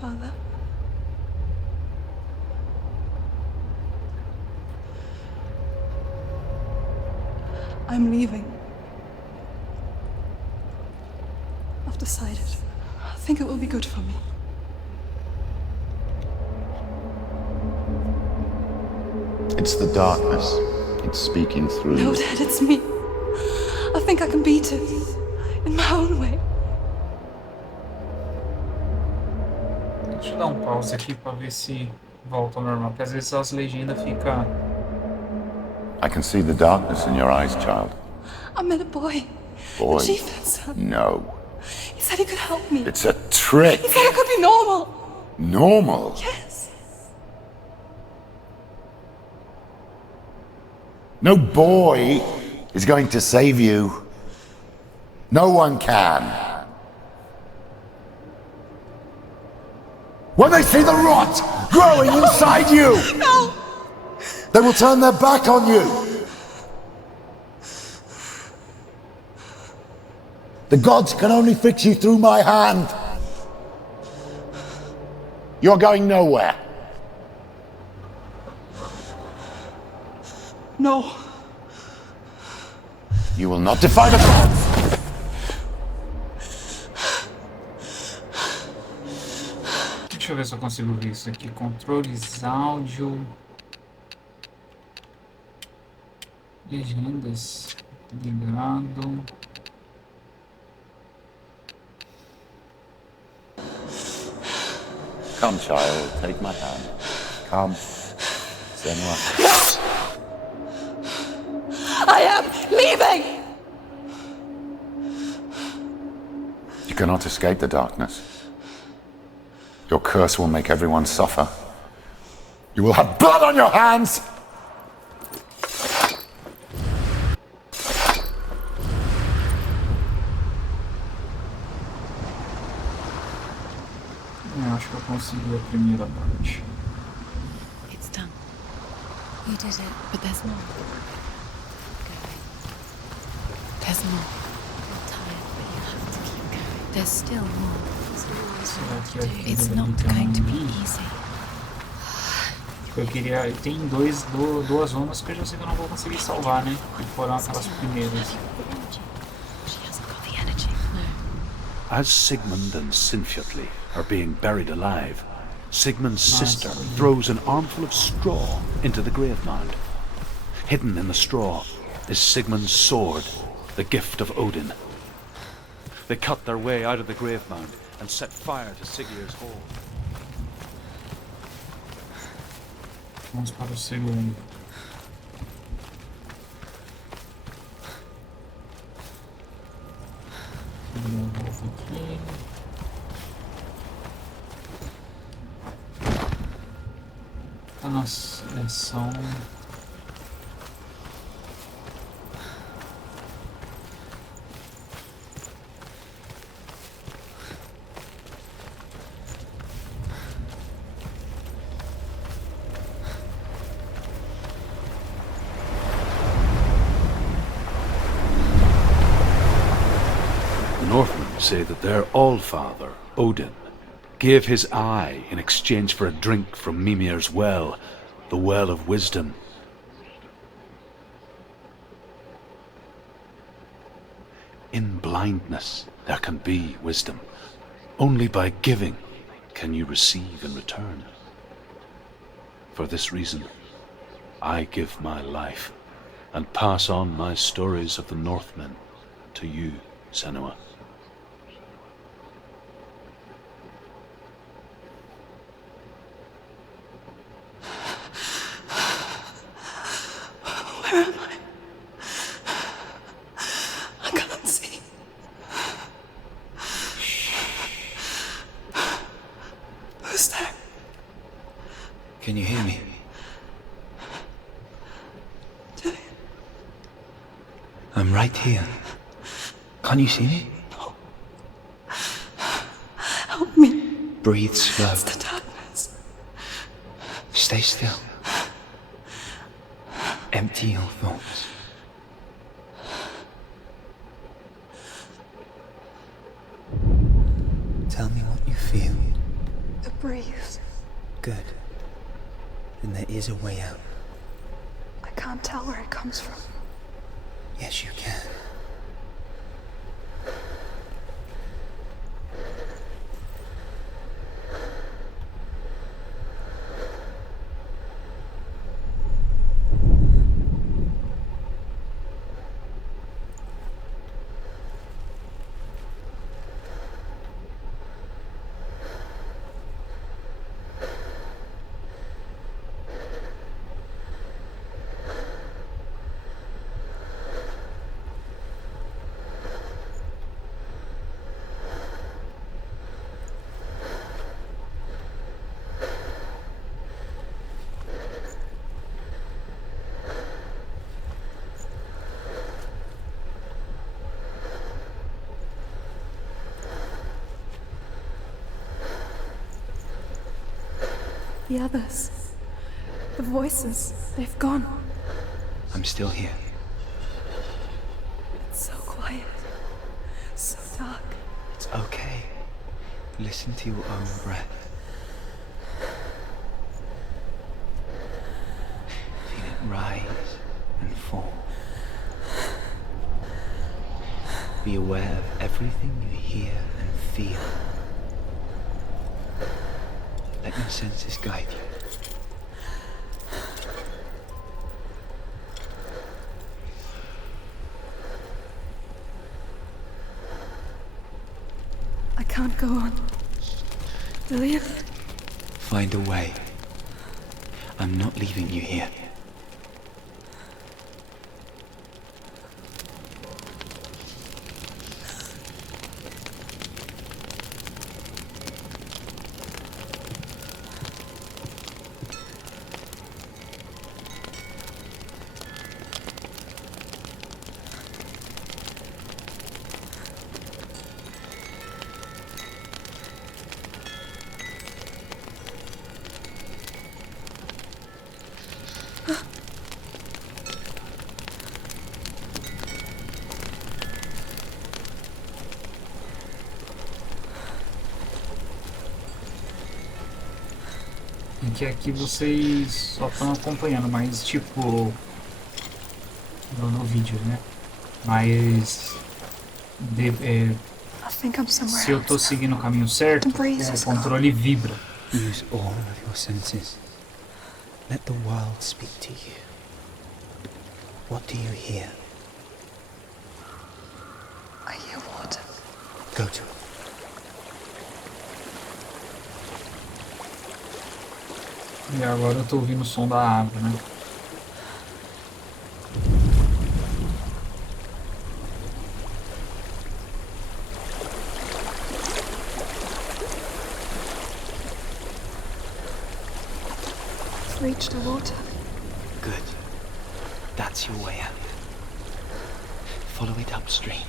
Father. I'm leaving. I've decided. I think it will be good for me. It's the darkness. It's speaking through. No, Dad, it's me. I think I can beat it. In my own way. Deixa eu dar um pause aqui pra ver se volta ao normal, porque às vezes as legendas ficam... I can see the darkness in your eyes, child. I met a boy. Boy. The chief had son. No. He said he could help me. It's a trick. He said I could be normal. Normal? Yes. No boy is going to save you. No one can. When they see the rot growing inside you, No! they will turn their back on you. The gods can only fix you through my hand. You're going nowhere. No. You will not defy the gods. Deixa eu ver se eu consigo ver isso aqui. Controles, áudio... Legendas... Ligado... Come, child, take my hand. Come. Senua. I am leaving! You cannot escape the darkness. Your curse will make everyone suffer. You will have blood on your hands! Eu acho que eu consegui a primeira parte. It's done. You did it, but there's more. There's more. You're tired, but you have to keep going. There's still more. Será que aqui It's not going to be easy. Eu queria... Tem duas zonas que eu já sei que eu não vou conseguir salvar, né? Que foram aquelas primeiras. She hasn't got the energy. No. As Sigmund and Sinfjotli are being buried alive, Sigmund's sister throws an armful of straw into the grave mound. Hidden in the straw is Sigmund's sword, the gift of Odin. They cut their way out of the grave mound and set fire to Siggeir's hall. Vamos para o segundo. Aqui. Tá na seleção. Northmen say that their Allfather, Odin, gave his eye in exchange for a drink from Mimir's well, the Well of Wisdom. In blindness there can be wisdom. Only by giving can you receive in return. For this reason, I give my life and pass on my stories of the Northmen to you, Senua. Where am I? I can't see. Who's there? Can you hear me? Julian. I'm right here. Can't you see me? No. Help me. Breathe slow. It's the darkness. Stay still. Empty your thoughts. Tell me what you feel. the breeze. Good. Then there is a way out. I can't tell where it comes from. Yes, you can. The others. The voices. They've gone. I'm still here. It's so quiet. So dark. It's okay. Listen to your own breath. Feel it rise and fall. Be aware of everything you hear and feel. Let your senses guide you. I can't go on. Will you? Find a way. I'm not leaving you here. Em que aqui vocês só estão acompanhando, mas tipo no vídeo, né? Mas I think I'm somewhere se eu tô else. seguindo o caminho certo, o controle vibra. Use all of your senses. Let the world speak to you. What do you hear? I hear water. Go to it. E agora eu tô ouvindo o som da água, né? I've reached the water. Good. That's your way out. Follow it upstream.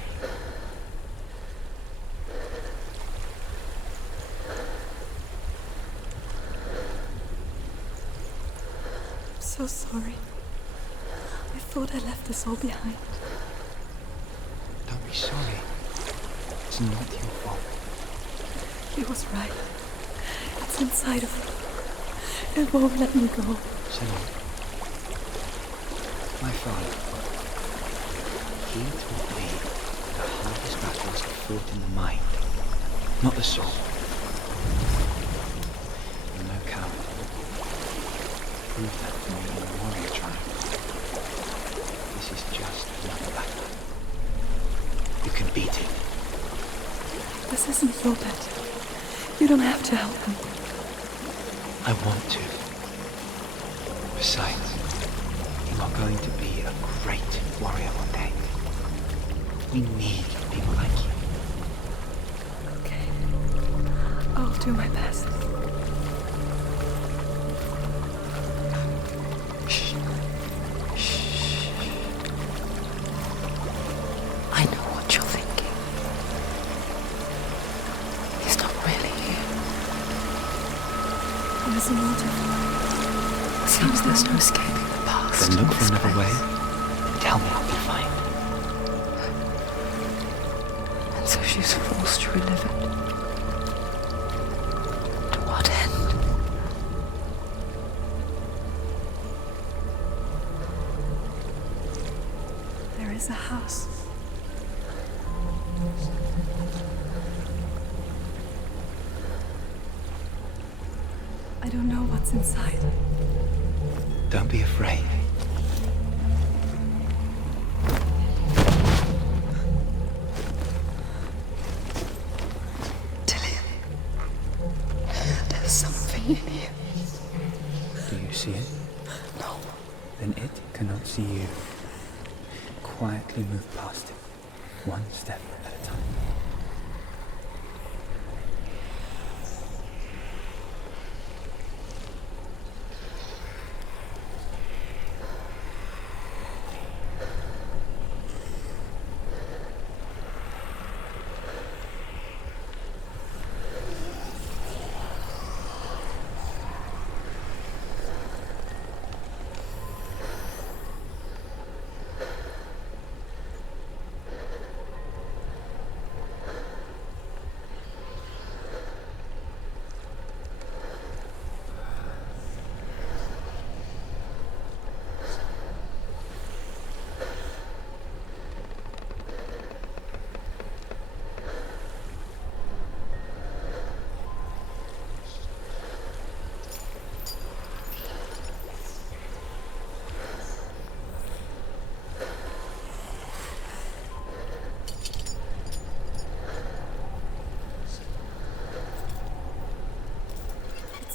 So sorry. I thought I left this all behind. Don't be sorry. It's not your fault. He was right. It's inside of me. It won't let me go. Senua. My father. He taught me the hardest battles are fought in the mind, not the soul. You're no coward. Prove that for me in the warrior tribe. This is just another battle. You can beat it. This isn't your bet. You don't have to help him. I want to. Besides, you are going to be a great warrior one day. We need people like you. Okay. I'll do my best. Shh. Shh. I know what you're thinking. He's not really here. There's a motive. Seems there's no escaping the past. Then look for This another way place. and tell me what you find. And so she's forced to relive it. To what is a house. I don't know what's inside. Don't be afraid. There's something in here. Do you see it? No. Then it cannot see you. Quietly move past it, one step at a time.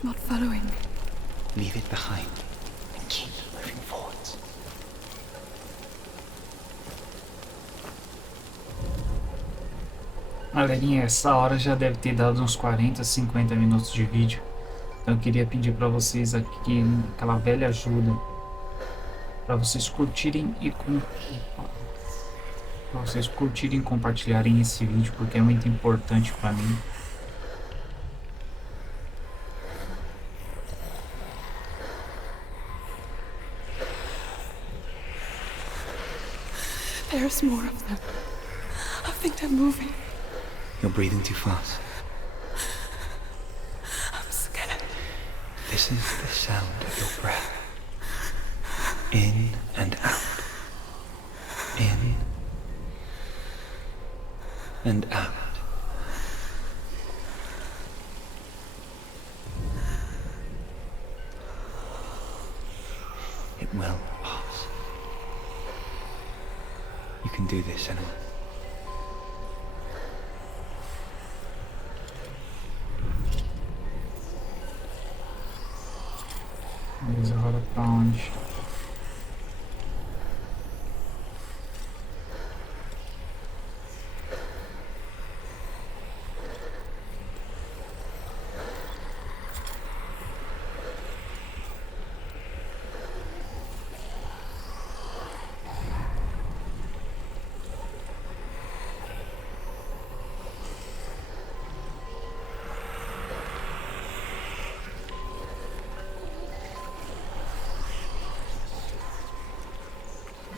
Not following me. Leave it behind and keep moving forwards. Galerinha, essa hora já deve ter dado uns 40, 50 minutos de vídeo. Então eu queria pedir para vocês aqui aquela velha ajuda para vocês curtirem e compartilharem esse vídeo, porque é muito importante para mim. There's more of them. I think they're moving. You're breathing too fast. I'm scared. This is the sound of your breath. In and out. In and out. It will pass. You can do this, Senua. Mas agora pra onde?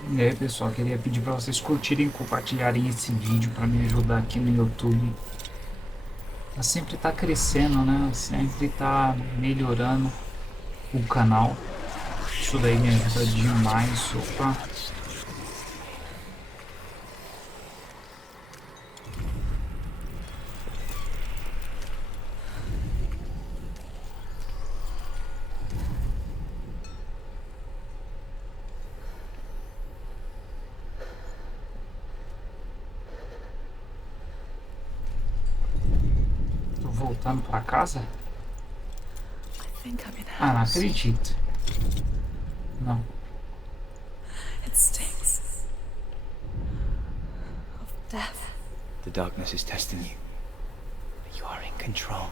E aí pessoal, queria pedir para vocês curtirem e compartilharem esse vídeo para me ajudar aqui no YouTube a sempre tá crescendo, né? Sempre tá melhorando o canal. Isso daí me ajuda demais. Opa. Voltando pra casa? Ah, não acredito. Não. It stinks of death. The darkness is testing you. You are in control.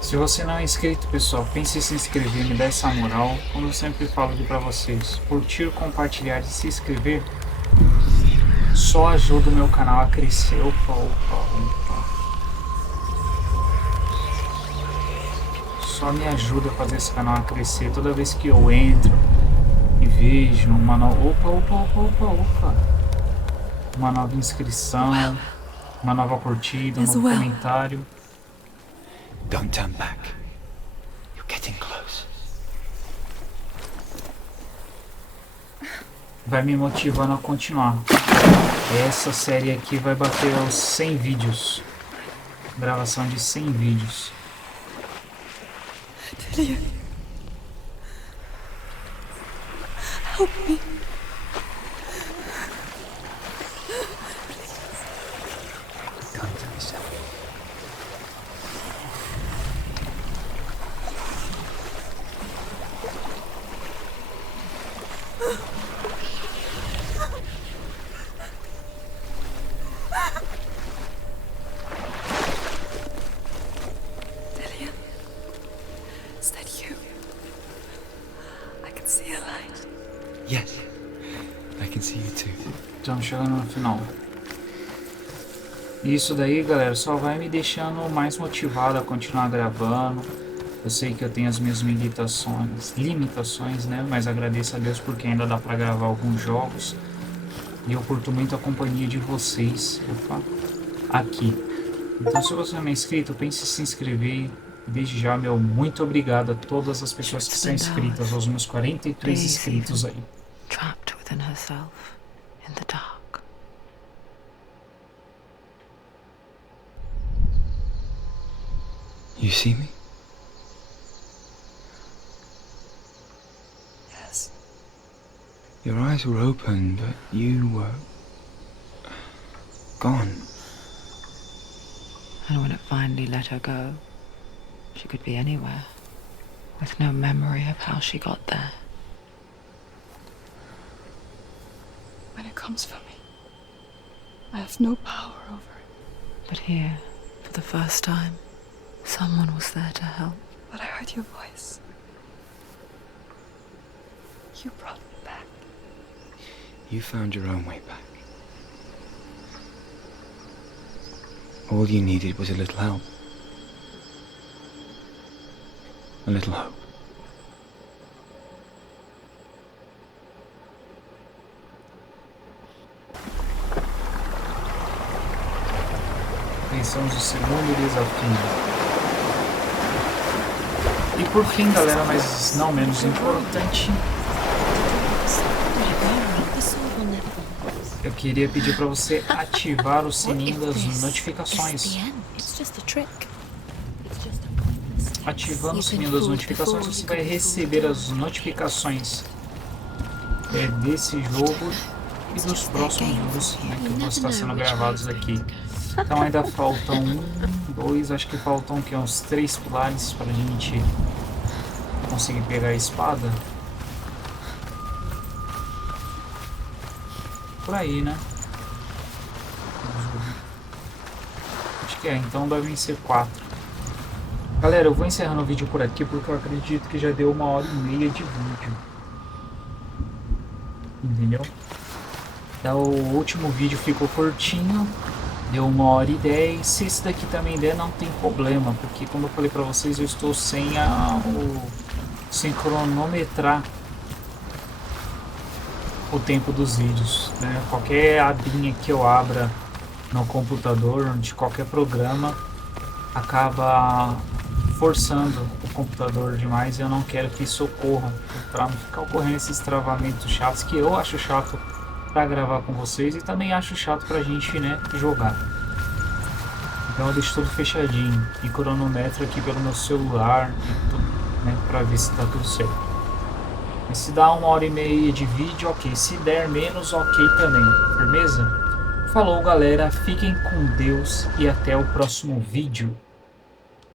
Se você não é inscrito, pessoal, pense em se inscrever, me dá essa moral. Como eu sempre falo aqui pra vocês, curtir, compartilhar e se inscrever só ajuda o meu canal a crescer. Opa, opa, opa. só me ajuda a fazer esse canal a crescer. Toda vez que eu entro e vejo uma nova... Opa! Uma nova inscrição, uma nova curtida, um novo comentário. Don't turn back. You're getting close. Vai me motivando a continuar. Essa série aqui vai bater aos 100 vídeos. Gravação de 100 vídeos. Delia. Help me. Come to me, Sam. Delia. Is that you? I can see a light. Yes. I can see you too. Estamos chegando no final. Isso daí, galera, só vai me deixando mais motivado a continuar gravando. Eu sei que eu tenho as minhas limitações, né? Mas agradeço a Deus porque ainda dá pra gravar alguns jogos. E eu curto muito a companhia de vocês. Opa, aqui. Então, se você não é inscrito, pense em se inscrever. Desde já, meu muito obrigado a todas as pessoas que são inscritas, aos meus 43 inscritos aí. Trapped within herself in the dark. You see me? Yes. Your eyes were open, but you were gone. And when it finally let her go, she could be anywhere, with no memory of how she got there. When it comes for me, I have no power over it. But here, for the first time, someone was there to help. But I heard your voice. You brought me back. You found your own way back. All you needed was a little help. A little hope. Pensamos no segundo desafio. E por fim, galera, mas não menos importante, eu queria pedir para você ativar o sininho das notificações. Ativando o sininho das notificações, você vai receber as notificações desse jogo e dos próximos vídeos, né, que vão estar sendo gravados aqui. Então ainda faltam 1, 2, acho que faltam que, uns 3 pilares para a gente conseguir pegar a espada. Por aí, né? Acho que é, então devem ser 4. Galera, eu vou encerrando o vídeo por aqui porque eu acredito que já deu 1h30 de vídeo. Entendeu? Então, o último vídeo ficou curtinho, deu 1h10. Se esse daqui também der, não tem problema, porque como eu falei pra vocês, eu estou sem cronometrar o tempo dos vídeos, né? Qualquer abinha que eu abra no computador, de qualquer programa, acaba forçando o computador demais e eu não quero que isso ocorra, para não ficar ocorrendo esses travamentos chatos que eu acho chato para gravar com vocês e também acho chato pra gente, né, jogar. Então eu deixo tudo fechadinho e cronometro aqui pelo meu celular, né, para ver se tá tudo certo. Mas se dá 1h30 de vídeo, ok. Se der menos, ok também. Firmeza? Falou, galera. Fiquem com Deus e até o próximo vídeo.